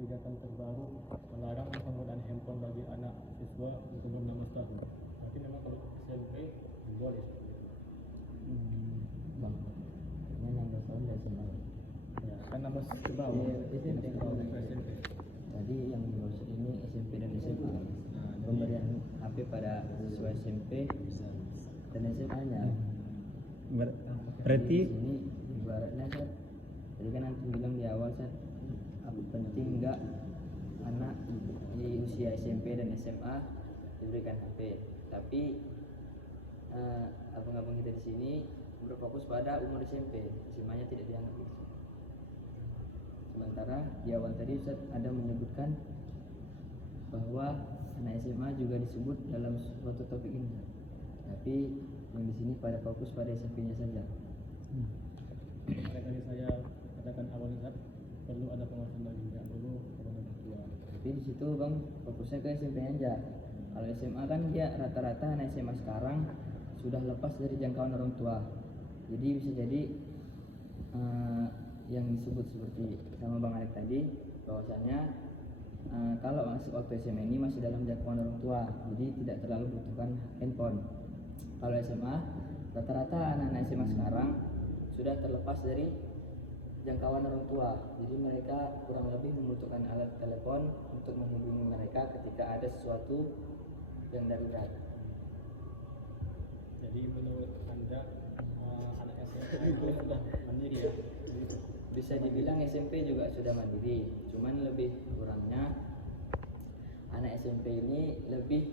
kebijakan terbaru melarang penggunaan handphone bagi anak siswa umur 16 tahun. Berarti memang kalau SMP boleh seperti itu. Bang, ini 16 tahun dari SMA. Ya, kan 16 ke bawah. Iya, SMP. SMP. Tadi yang dimaksud ini SMP dan SMA. Pemberian HP pada siswa SMP dan SMA-nya. Berarti di sini ibaratnya Sat, tadi kan antum bilang di awal Sat, apa penting enggak anak di usia SMP dan SMA diberikan HP. Tapi abang-abang kita di sini berfokus pada umur SMP, SMA-nya tidak dianggap gitu. Sementara di awal tadi Ustaz ada menyebutkan bahwa anak SMA juga disebut dalam suatu topik ini. Tapi yang di sini pada fokus pada SMP-nya saja. Tadi saya katakan awal Ustaz, perlu ada pengawasan dari pihak dulu kepada orang tua. Tapi di situ Bang fokusnya ke SMP-nya aja. Kalau SMA kan dia rata-rata anak SMA sekarang sudah lepas dari jangkauan orang tua. Jadi bisa jadi yang disebut seperti sama Bang Alek tadi, bahwasanya kalau masih waktu SMA ini masih dalam jangkauan orang tua, jadi tidak terlalu butuhkan handphone. Kalau SMA, rata-rata anak-anak SMA sekarang sudah terlepas dari jangkauan orang tua, jadi mereka kurang lebih membutuhkan alat telepon untuk menghubungi mereka ketika ada sesuatu yang darurat. Jadi menurut Anda anak SMP itu sudah mandiri ya? Bisa dibilang SMP juga sudah mandiri, cuman lebih kurangnya anak SMP ini lebih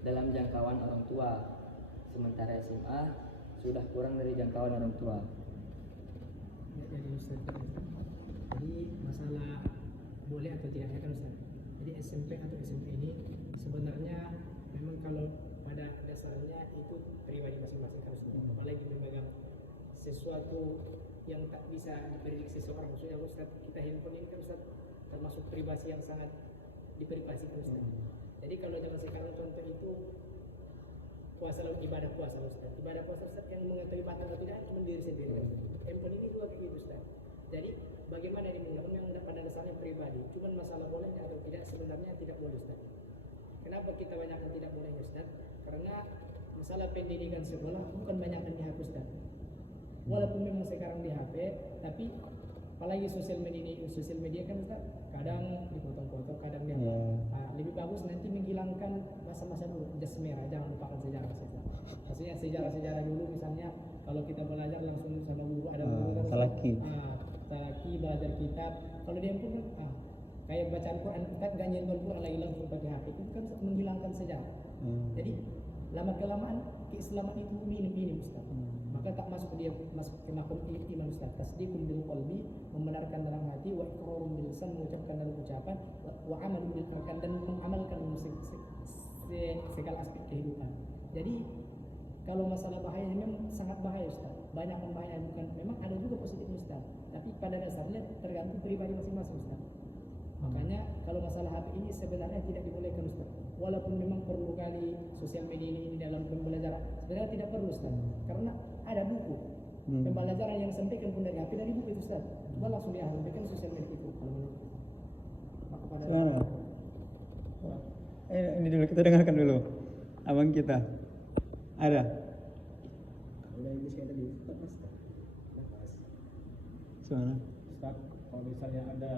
dalam jangkauan orang tua, sementara SMA sudah kurang dari jangkauan orang tua. Jadi Ustaz, jadi masalah boleh atau tidaknya kan Ustaz. Jadi SMP atau SMP ini sebenarnya memang kalau pada dasarnya itu pribadi masing-masing kan Ustaz. Apalagi memegang sesuatu yang tak bisa diprediksi seseorang. Maksudnya Ustaz, kita handphone ini kan Ustaz termasuk privasi yang sangat diprivasikan Ustaz. Jadi kalau zaman sekarang contoh itu puasa ibadah puasa Ustaz. Ibadah puasa Ustaz yang mengetahui batal atau tidak cuma diri sendiri kan Ustaz. Handphone ini juga kayak gitu Ustaz. Jadi bagaimana ini menggunakan yang pada dasarnya pribadi. Cuman masalah bolehnya atau tidak sebenarnya tidak boleh Ustaz. Kenapa kita banyak yang tidak boleh Ustaz? Karena masalah pendidikan sekolah bukan banyak yang di HP Ustaz. Walaupun memang sekarang di HP, tapi apalagi sosial media kan Ustaz, kadang dipotong-potong, kadang dia lebih bagus nanti menghilangkan masa-masa dulu, jas merah, jangan lupakan sejarah Ustaz. Maksudnya sejarah dulu, misalnya kalau kita belajar langsung sama guru, ada guru kan Salaki belajar kitab. Kalau dia pun kayak bacaan Quran Ustaz gak nyentuh Quran lagi langsung pakai HP, itu kan menghilangkan sejarah. Jadi lama kelamaan keislaman itu minim Ustaz. Maka tak masuk ke makom iman Ustaz. Tasdiqun bil qalbi, membenarkan dalam hati, wa iqrarun bil lisan, mengucapkan dalam ucapan, wa amalun bil arkan, dan mengamalkan segala aspek kehidupan. Jadi kalau masalah bahaya memang sangat bahaya Ustaz. Banyak yang bahaya, bukan, memang ada juga positif Ustaz. Tapi pada dasarnya tergantung pribadi masing-masing Ustaz. Makanya kalau masalah HP ini sebenarnya tidak dibolehkan Ustaz. Walaupun memang perlu kali sosial media ini dalam pembelajaran, sebenarnya tidak perlu Ustaz. Karena ada buku pembelajaran yang disampaikan pun dari HP, dari buku itu Ustaz. Coba langsung dia sampaikan sosial media itu kalau menurut Ustaz. Maka pada ini dulu kita dengarkan dulu abang kita. Ada? udah ini saya tadi lepas. Suara. Ustaz, kalau misalnya ada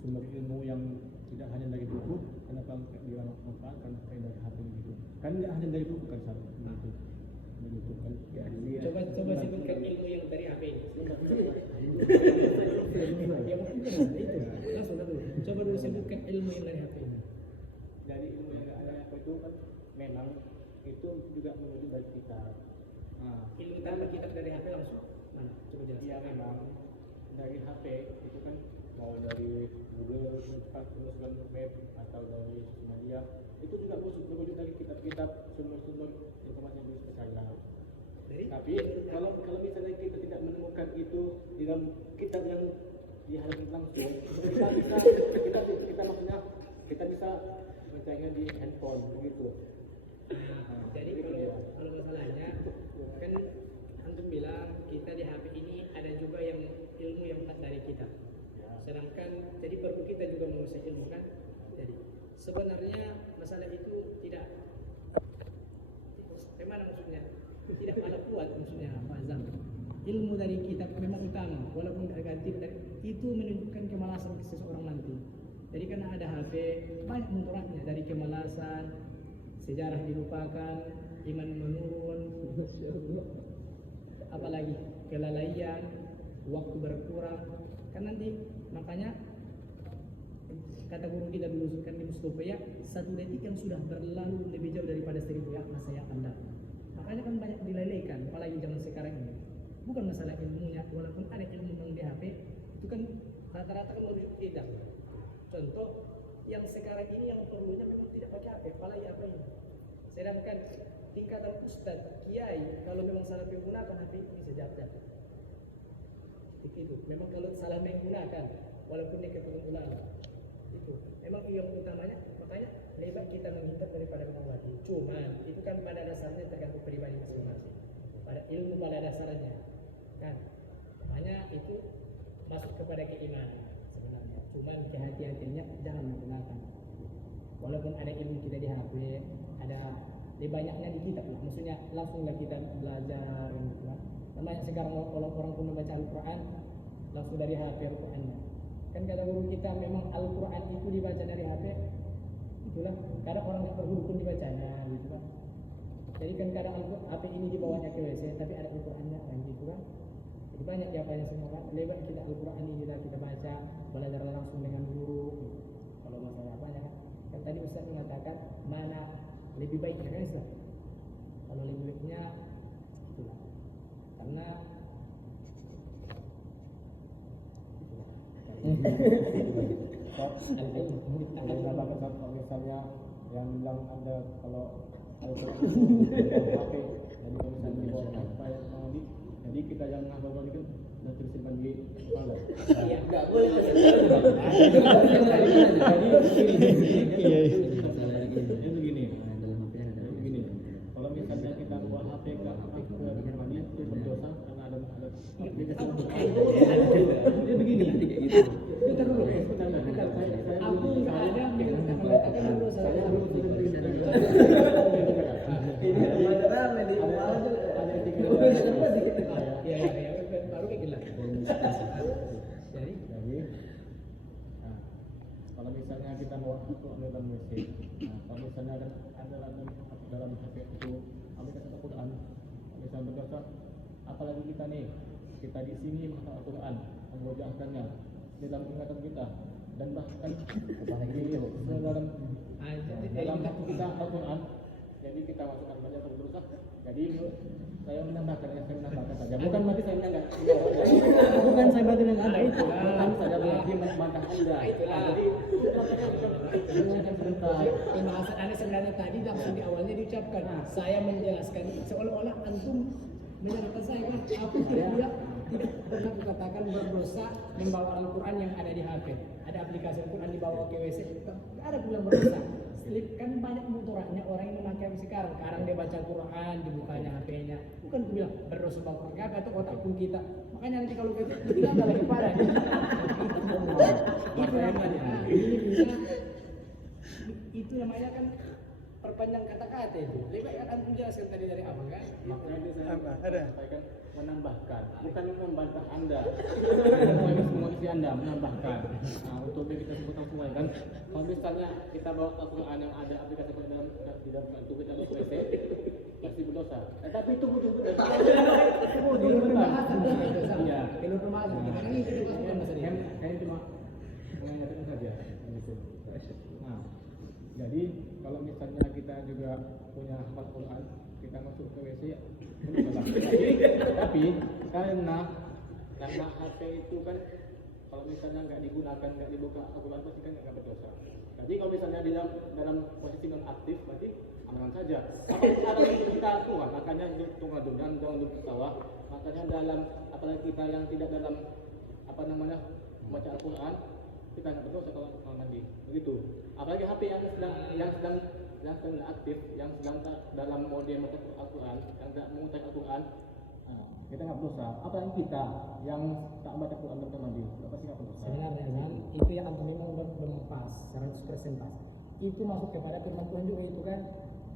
sumber ilmu yang tidak hanya dari buku, kenapa dimanfaatkan kayak dari HP gitu? Kan nggak hanya dari buku kan Ustaz? Begitu kan? Ya, Coba sebutkan ilmu yang dari HP ini. Coba dulu sebutkan ilmu yang dari HP ini. Dari ilmu yang ada HP itu kan memang itu juga menuju dari kita. Ilmu utama kitab dari HP langsung mana? Coba jelaskan. Iya memang dari HP itu kan mau dari Google, memasukkan web atau dari sosial media, itu juga merujuk dari kitab-kitab sumber-sumber informasi yang dipercaya. Tapi kalau misalnya kita tidak menemukan itu di dalam kitab yang dihadapan langsung, kita maksudnya kita bisa mencarinya di handphone begitu. Jadi kalau masalahnya kan antum bilang kita di HP ini ada juga yang ilmu yang tak dari kita. Sedangkan jadi perlu kita menguasai ilmu kan. Jadi sebenarnya masalah itu tidak bagaimana maksudnya, tidak malah kuat maksudnya Pak Azam. Ilmu dari kitab memang utama, walaupun ganti itu menunjukkan kemalasan seseorang nanti. Jadi karena ada HP banyak mudaratnya, dari kemalasan, sejarah dilupakan, iman menurun, apalagi kelalaian, waktu berkurang. Kan nanti makanya kata guru kita dulu kan di Mustafa ya, 1 detik yang sudah berlalu lebih jauh daripada 1000 yang masa yang akan datang. Makanya kan banyak dilelehkan, apalagi zaman sekarang ini. Bukan masalah ilmunya, walaupun ada ilmu yang di HP, itu kan rata-rata kan merujuk kita. Contoh, yang sekarang ini yang perlunya memang tidak pakai HP, apalagi apa ini. Sedangkan tingkatan ustadz, kiai, kalau memang salah menggunakan HP bisa jatuh. Itu, memang kalau salah menggunakan, walaupun dia ketemu ulama, itu memang yang utamanya. Makanya lebih baik kita menghindar daripada mengobati. Cuman itu kan pada dasarnya tergantung pribadi masing-masing. Pada ilmu pada dasarnya kan, makanya itu masuk kepada keimanan sebenarnya. Cuman kehati-hatiannya jangan menggunakan. Walaupun ada ilmu kita di HP, ada lebih banyaknya di kitab lah. Maksudnya langsunglah kita belajar gitu kan. Namanya sekarang orang pun membaca Al-Quran langsung dari HP Al-Qurannya. Kan kata guru kita memang Al-Quran itu dibaca dari HP. Itulah kadang orang yang berguru pun dibacanya gitu kan. Jadi kan kadang HP ini dibawanya ke WC tapi ada Al-Qurannya kan gitu kan. Jadi banyak diapanya semua kan. Lebih kita Al-Quran ini kita baca, belajar langsung dengan guru gitu. Kalau masalah apanya kan tadi Ustaz mengatakan mana lebih baiknya kan Ustaz. Kalau lebih baiknya itulah. Karena kalau misalnya yang bilang Anda kalau HP, jadi kalau misalnya dibawa file mandi, jadi kita yang ngabal itu dan tersimpan di kepala. iya enggak boleh Jadi begini, kalau misalnya kita bawa HP ke kamar mandi itu berdosa karena ada aplikasi dia begini. Kita dulu, aku nggak ada mengatakan berdosa. Baru kayak gila. Jadi, kalau misalnya kita mau dalam musik, kalau misalnya ada dalam HP itu aplikasi Al-Quran, misalnya berdosa, apalagi kita nih, kita di sini menghafal Al-Quran, membacakannya dalam ingatan kita, dan bahkan apalagi itu dalam hati kita Al-Quran. Jadi kita masukkan banyak berdosa. Jadi saya menambahkan saja. Bukan berarti saya menyanggah. Bukan saya berarti menyanggah itu. Bukan saya berarti membantah Anda. Jadi menyanyikan sebentar. pembahasan Anda sebenarnya tadi langsung di awalnya diucapkan. Saya menjelaskan seolah-olah antum menyalahkan saya kan. Aku tidak pernah kukatakan berdosa membawa Al-Quran yang ada di HP. Ada aplikasi Al-Quran dibawa ke WC. Tidak ada bilang berdosa. Kan banyak mudaratnya orang yang memakai HP sekarang. Sekarang dia baca Quran, dibukanya HP-nya. Bukan aku bilang berdosa bawa HP atau otak pun kita. Makanya nanti kalau kita tidak ada lagi parah. Itu namanya. Ini bisa. Itu namanya kan perpanjang kata-kata itu. Lebih baik kan antum jelaskan tadi dari awal kan. Makanya saya ada sampaikan menambahkan, bukan membantah Anda. Mengoreksi Anda, menambahkan. Nah, untuk kita sebutkan semua kan. Kalau misalnya kita bawa Al-Quran yang ada aplikasi di dalam untuk kita WC, pasti berdosa. Tapi itu butuh Pembahasan Iya. Kalau pembahasan kita kan ini kita bukan masa dia. Saya cuma mengingatkan saja. Nah, jadi kalau misalnya kita juga punya hafal Quran, kita masuk ke WC ya, tapi karena HP itu kan kalau misalnya nggak digunakan, nggak dibuka Al-Quran pasti kan nggak berdosa. Jadi kalau misalnya di dalam posisi non aktif berarti aman saja. Apalagi kita tua, makanya tunggal dan dulu sawah. Makanya dalam apalagi kita yang tidak dalam membaca Al-Quran, kita nggak berdosa kalau mandi. Begitu. Apalagi HP yang sedang aktif, yang sedang dalam mode membaca Al-Quran, yang tidak mengucap Al-Quran, kita nggak berdosa. Apalagi kita yang tak baca Quran dan mandi, pasti nggak berdosa. Sebenarnya kan itu yang antum memang pas 100% pas. Itu masuk kepada firman Tuhan juga itu kan,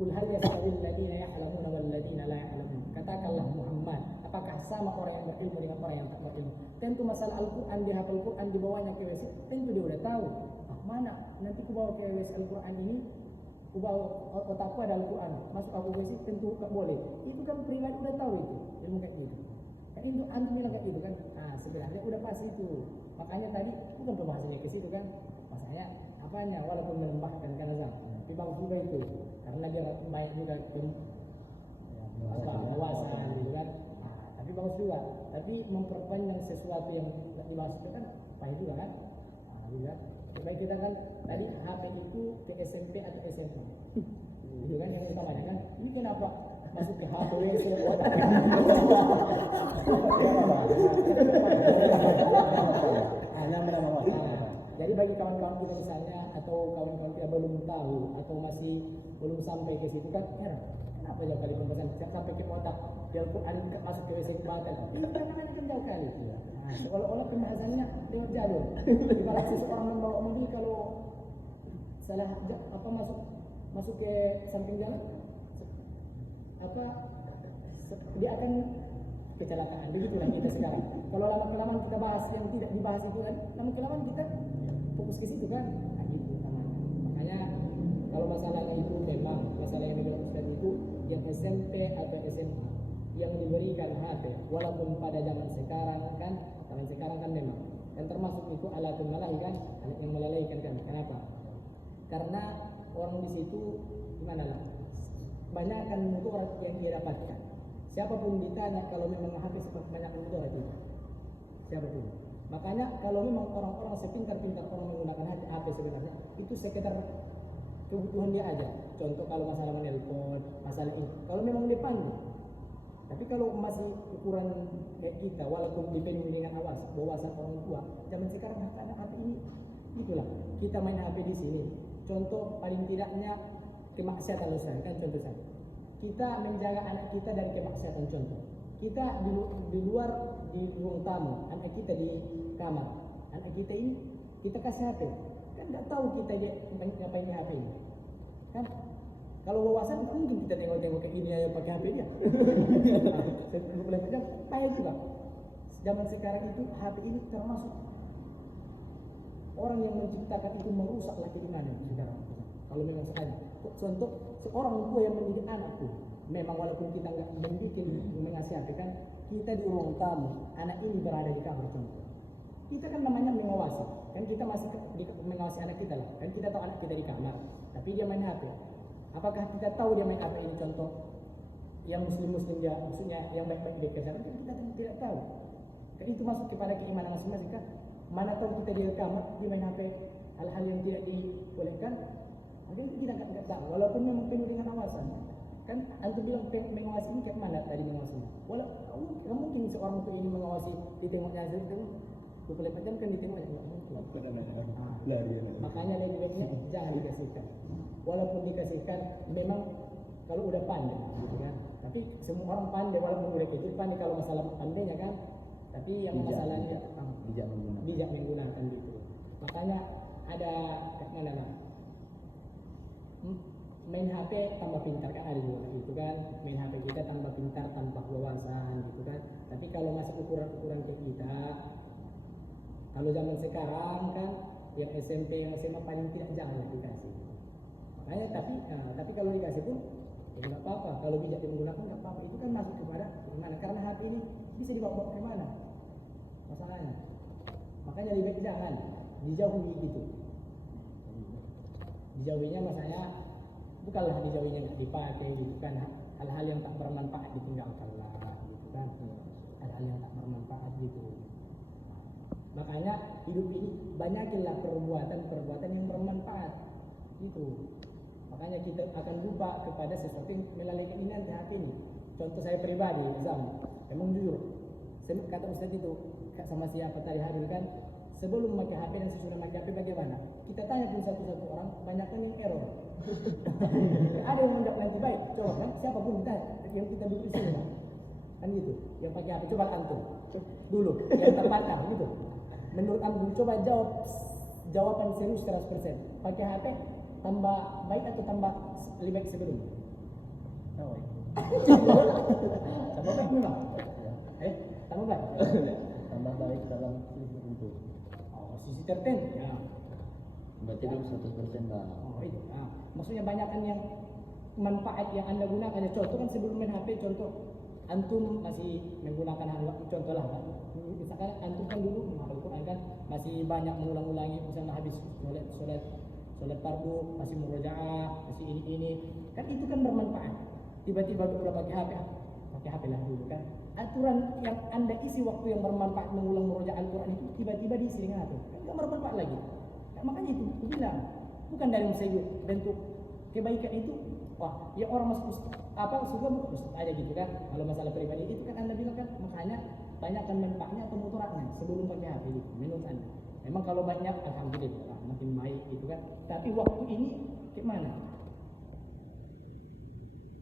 kul hal yastawil ladina ya'lamuna wal ladina la ya'lamun. Katakanlah Muhammad, apakah sama orang yang berilmu dengan orang yang tak berilmu? Tentu masalah Al-Quran, dia hafal Quran, dibawanya ke WC, tentu dia udah tahu. Mana nanti ku bawa ke WC Al-Quran ini, ku bawa otakku ada Al-Quran, masuk aku WC, tentu tak boleh. Itu kan pribadi udah tahu itu, ilmu kayak gitu. Kan itu antum bilang kayak gitu kan, nah sebenarnya udah pasti itu. Makanya tadi bukan pembahasannya ke situ kan, masanya apanya, walaupun menambahkan karena tapi bagus juga itu, karena dia baik juga wawasan gitu kan. Nah, tapi bagus juga, tapi memperpanjang sesuatu yang tidak dibahas itu kan baik juga kan. Nah, juga baik kita kan tadi HP itu ke SMP atau SMA itu kan yang kita kan, ini kenapa masuk ke HP jadi bagi kawan-kawan kita misalnya atau kawan-kawan kita belum tahu atau masih belum sampai ke situ kan, kenapa jauh kali pembahasan sampai ke otak dia Al-Quran masuk ke WC kebatan ini kan namanya kan jauh kali. Nah, seolah-olah pembahasannya lewat jalur ibarat seseorang membawa mobil kalau salah apa masuk ke samping jalan dia akan kecelakaan. Begitulah kita sekarang. Kalau lama-kelamaan kita bahas yang tidak dibahas itu kan, lama-kelamaan kita fokus ke situ kan. Nah, gitu namanya. Makanya kalau masalahnya itu memang masalah yang dibilang Ustaz itu yang SMP atau SMA yang diberikan HP, walaupun pada zaman sekarang kan memang dan termasuk itu alatun malahi kan, alat yang melalaikan kan. Kenapa? Karena orang di situ gimana lah, banyak akan mudarat yang dia dapatkan. Siapapun ditanya kalau memang HP banyak mudarat itu, siapapun. Makanya kalau memang orang-orang sepintar-pintar orang menggunakan HP sebenarnya itu sekitar kebutuhan dia aja. Contoh kalau masalah menelpon, masalah ini, kalau memang dia pandai. Tapi kalau masih ukuran kayak kita, walaupun dipenuhi dengan wawasan orang tua, zaman sekarang ada HP ini, itulah kita main HP di sini. Contoh paling tidaknya kemaksiatan Ustaz kan, contoh saja. Kita menjaga anak kita dari kemaksiatan, contoh. Kita di luar di ruang tamu, anak kita di kamar, anak kita ini kita kasih HP, kan nggak tahu kita dia ngapain di HP ini, kan? Kalau wawasan kan mungkin kita tengok-tengok ke ini yang pakai HP dia. Nah, payah juga. Zaman sekarang itu HP ini termasuk orang yang menciptakan itu merusak lagi di mana sekarang. Kalau memang sekali, contoh seorang tua yang mendidik anakku, memang walaupun kita nggak mendidik mengasihkan, kita di ruang tamu, anak ini berada di kamar contoh. Kita kan namanya mengawasi, kan kita masih mengawasi anak kita lah, kan kita tahu anak kita di kamar, tapi dia main HP. Apakah kita tahu dia main HP ini contoh yang muslim dia, maksudnya yang baik-baik dia kesana, kan kita tidak tahu. Kan itu masuk kepada keimanan masing-masing kan. Mana tahu kita di kamar dia main HP hal-hal yang tidak dibolehkan. Mungkin kita nggak tahu, walaupun memang penuh dengan awasan. Kan antum bilang mengawasi ini kayak mana tadi mengawasinya? Walaupun mungkin seorang itu ini mengawasi ditengoknya itu 24 jam kan ditengoknya nggak mungkin. Makanya lebih baiknya jangan dikasihkan. Walaupun dikasihkan, memang kalau udah pandai, gitu kan. Tapi semua orang pandai, walaupun udah kecil pandai kalau masalah pandainya kan. Tapi yang masalahnya bijak menggunakan gitu. Makanya ada mana lah? Main HP tambah pintar kan ada juga gitu kan. Main HP kita tambah pintar tanpa wawasan gitu kan. Tapi kalau masih ukuran kayak kita, kalau zaman sekarang kan yang SMP yang SMA paling tidak jangan dikasih. Makanya tapi kalau dikasih pun ya nggak apa-apa. Kalau bijak digunakan nggak apa-apa. Itu kan masuk kepada gimana? Karena HP ini bisa dibawa kemana masalahnya. Makanya lebih baik jangan dijauhi gitu. Dijauhinya maksudnya bukanlah dijauhinya nggak dipakai gitu kan, hal-hal yang tak bermanfaat ditinggalkanlah gitu kan, hal-hal yang tak bermanfaat gitu. Makanya hidup ini banyakilah perbuatan yang bermanfaat gitu. Makanya kita akan lupa kepada sesuatu yang melalaikan ini nanti hati ini. Contoh saya pribadi, misalnya, memang jujur, kata Ustaz itu sama siapa tadi hadir kan, sebelum pakai HP dan sesudah pakai HP bagaimana? Kita tanya pun satu-satu orang, banyak yang error. Ada yang menjawab nanti baik, coba kan, siapapun kita yang kita duduk di sini kan gitu, yang pakai HP coba antum dulu, yang terpatah gitu. Menurut antum coba jawab jawaban serius 100%. Pakai HP tambah baik atau tambah lebih baik sebelum? Oh. Tambah baik memang. Tambah baik. Tambah baik dalam sisi tertentu. Oh, sisi tertentu. Ya. Berarti belum 100% lah. Oh, itu. Maksudnya banyak kan yang manfaat yang Anda gunakan. Contoh kan sebelum main HP, contoh antum masih menggunakan contoh lah kan. Misalkan antum kan dulu menghafal Quran kan masih banyak mengulang-ulangi, misalnya habis sholat fardu masih murojaah, masih ini kan itu kan bermanfaat. Tiba-tiba udah pakai HP lah dulu kan. Aturan yang Anda isi waktu yang bermanfaat mengulang murojaah Al-Quran itu tiba-tiba diisi dengan apa? Kan nggak bermanfaat lagi. Nah, makanya itu aku bilang bukan dari segi bentuk kebaikan itu. Wah, ya orang masuk surga bukan aja gitu kan. Kalau masalah pribadi itu kan Anda bilang kan, makanya banyak kan manfaatnya atau mudaratnya sebelum pakai HP itu menurut Anda. Memang kalau banyak alhamdulillah makin baik gitu kan. Tapi waktu ini gimana?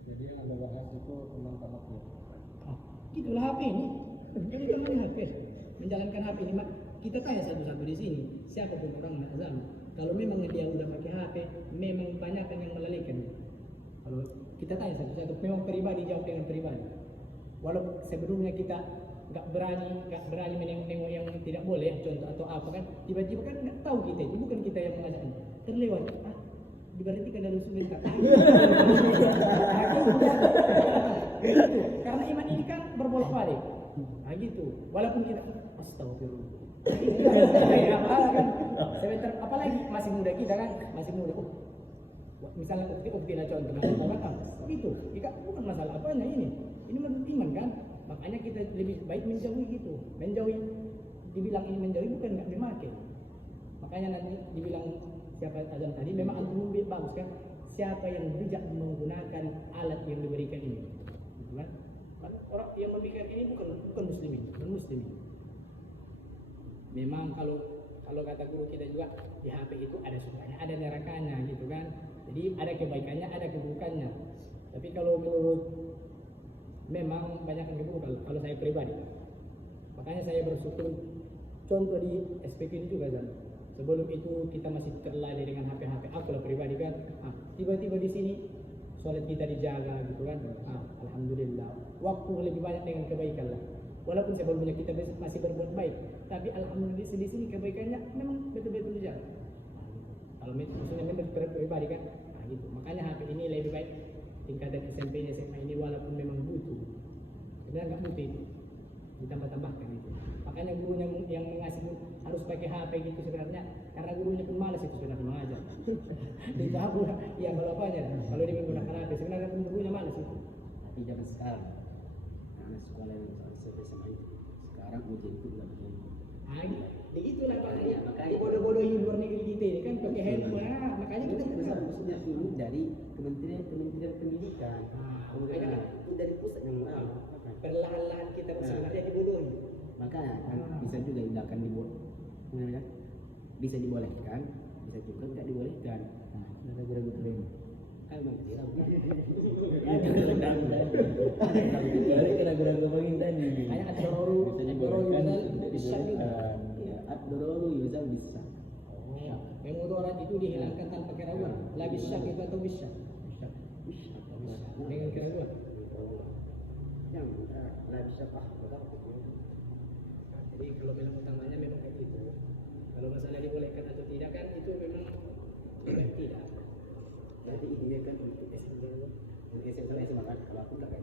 Jadi yang Anda bahas itu tentang tamatnya. Itulah HP ini. Jadi teman HP menjalankan HP ini. Kita tanya satu-satu di sini, siapapun orang anak zaman. Kalau memang dia udah pakai HP, memang banyak yang melalaikan. Kalau kita tanya satu-satu, memang pribadi jawab dengan pribadi. Walaupun sebelumnya kita nggak berani menengok yang tidak boleh, contoh atau apa kan, tiba-tiba kan nggak tahu kita itu bukan kita yang mengajaknya, terlewat. Diberhentikan dari sebentar. Karena iman ini kan berbolak-balik. Nah gitu. Walaupun kita astagfirullah. Ya, kan sebentar apalagi masih muda kita kan, masih muda. Misalnya ukti lah contoh masalah gitu. Jika bukan masalah apanya ini menurut iman kan. Makanya kita lebih baik menjauhi gitu. Menjauhi dibilang ini menjauhi bukan nggak memakai. Makanya nanti dibilang siapa azan tadi memang antum bagus kan. Siapa yang bijak menggunakan alat yang diberikan ini. Kan? Orang yang memikirkan ini bukan muslimin. Memang kalau kata guru kita juga di HP itu ada surganya, ada nerakanya gitu kan. Jadi ada kebaikannya, ada keburukannya. Tapi kalau menurut memang banyak yang keburukan kalau saya pribadi. Makanya saya bersyukur contoh di SPK ini juga kan. Sebelum itu kita masih terlalai dengan HP. Aku lah pribadi kan. Tiba-tiba di sini sholat kita dijaga gitu kan. Alhamdulillah. Waktu lebih banyak dengan kebaikan lah. Walaupun sebelumnya kita masih berbuat baik, tapi alhamdulillah di sini kebaikannya memang betul-betul dijaga. Kalau maksudnya memang pribadi kan, gitu. Makanya HP ini lebih baik tingkatan SMP SMA ini walaupun memang butuh. Sebenarnya nggak butuh itu, ditambah-tambahkan itu. Makanya gurunya yang mengasih harus pakai HP gitu sebenarnya, karena gurunya pun malas itu sebenarnya mengajar. Ditambah, ya kalau apanya, kalau dia menggunakan HP sebenarnya pun gurunya malas itu. Tapi zaman sekarang anak sekolah yang SMP sama itu sekarang ujian itu nggak begini. Itulah makanya bodoh-bodoh di luar negeri kita ini kan pakai handphone. Makanya kita maksudnya ini dari Kementerian Pendidikan. Itu dari pusat yang perlahan-lahan kita sebenarnya dibodohi. Makanya kan bisa juga akan dibolehkan, bisa dibolehkan, bisa juga tidak dibolehkan. Nah, gara-gara ini. Emang tidak. Gara-gara ngomongin tadi. Kayak ad-dororu bisa juga. Ad-dororu yuzal bisa. Yang mudarat itu dihilangkan tanpa keraguan. La bisyak itu atau bisyak? Dengan keraguan. Yang la bisyak Jadi kalau bilang utamanya memang kayak gitu. Kalau masalah dibolehkan atau tidak kan itu memang tidak. Jadi ini kan untuk SMP sama SMA kan kalau aku nggak kayak